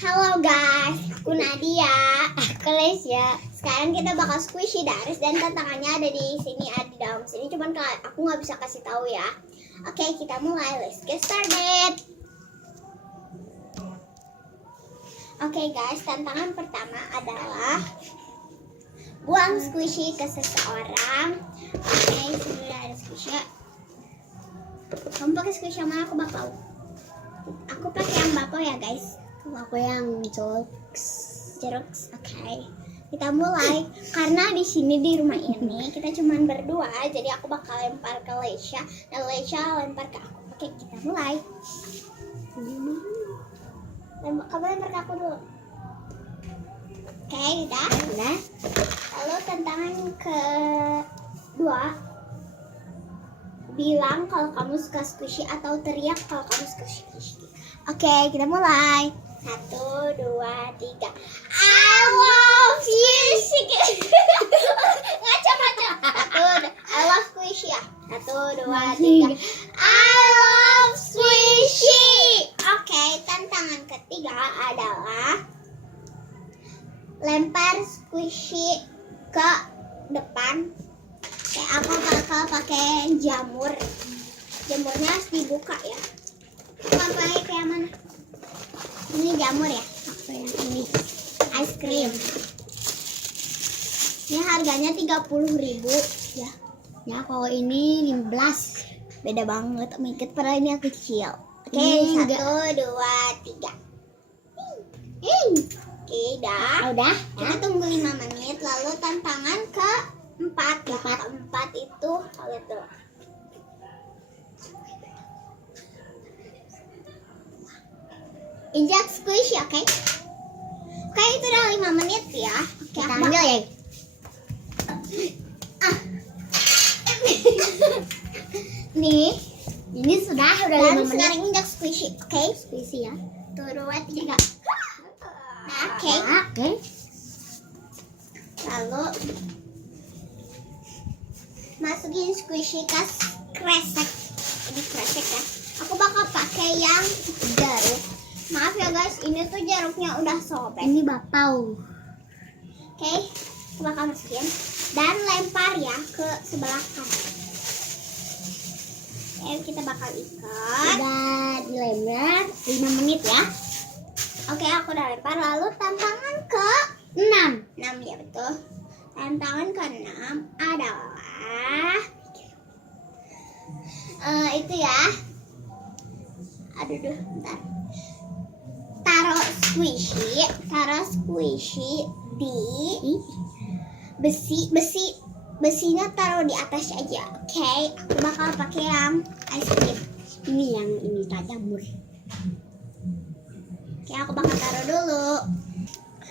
Halo guys, aku Nadia, aku Lesya. Sekarang kita bakal squishy daris dan tantangannya ada di sini, ada di dalam sini. Cuman aku nggak bisa kasih tahu ya. Oke, kita mulai. Let's get started. Oke guys, tantangan pertama adalah buang squishy ke seseorang. Oke, sini ada squishy. Kamu pakai squishy mana? Aku bakal. Aku pakai yang bakal ya guys. Aku yang jeruk. Oke. Kita mulai. Karena di sini di rumah ini kita cuman berdua, jadi aku bakal lempar ke Lesya dan Lesya lempar ke aku. Oke, kita mulai. Kamu lempar ke aku dulu. Oke, udah. Lalu tantangan kedua, bilang kalau kamu suka squishy atau teriak kalau kamu suka squishy. Oke, kita mulai. 1, 2, 3. I love you. Ngaca. I love squishy ya. 1, 2, 3. I love squishy. Oke, tantangan ketiga adalah lempar squishy ke depan. Oke, aku bakal pakai jamur. Jamurnya harus dibuka ya. Pakai kayak mana? Ini jamur ya? Apa yang ini? Es krim. Ini harganya 30.000 ya. Ya, kalau ini 15. Beda banget. Mikir pada ini yang kecil. Oke, 1, 2, 3. Oke, udah. Kita tunggu 5 menit. Lalu tantangan keempat. Keempat itu lihat dulu. Injak squishy, oke? Oke, itu udah 5 menit ya. Oke, kita ambil ya. Nih, ini sudah 5 menit. Sekarang injak squishy, oke? Squishy ya. 1, 2, 3. Nah, oke. Lalu masukin squishy ke kresek. Ini kresek ya. Aku bakal pakai yang jeruk. Maaf ya guys, ini tuh jeruknya udah sobek. Ini bapau. Oke, aku bakal masukin dan lempar ya ke sebelah kanan. Oke, kita bakal ikat. Udah dilempar 5 menit ya. Oke, aku udah lempar. Lalu tantangan ke 6 ya, betul. Tantangan ke 6 adalah itu ya. Aduh, bentar. Taruh squishy di besinya taruh di atas aja. Oke, aku bakal pakai yang es krim. Ini yang ini jamur. Oke, aku bakal taruh dulu.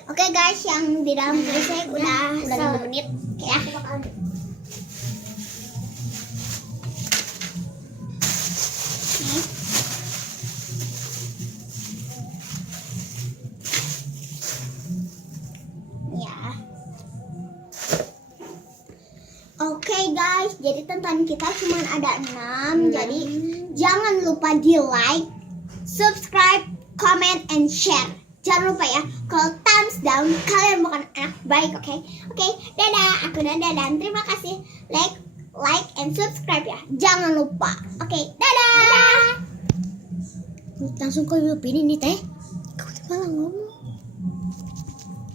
Oke guys, yang di dalam kresek udah 5 menit. Oke, aku bakal Oke guys, jadi tantangan kita cuma ada 6. Jadi jangan lupa di like, subscribe, comment, and share. Jangan lupa ya, kalau thumbs down kalian bukan anak baik, oke? Oke, dadah, aku Dadah dan terima kasih. Like and subscribe ya, jangan lupa. Oke, dadah. Langsung ke YouTube ini nih teh. Kau malah ngomong.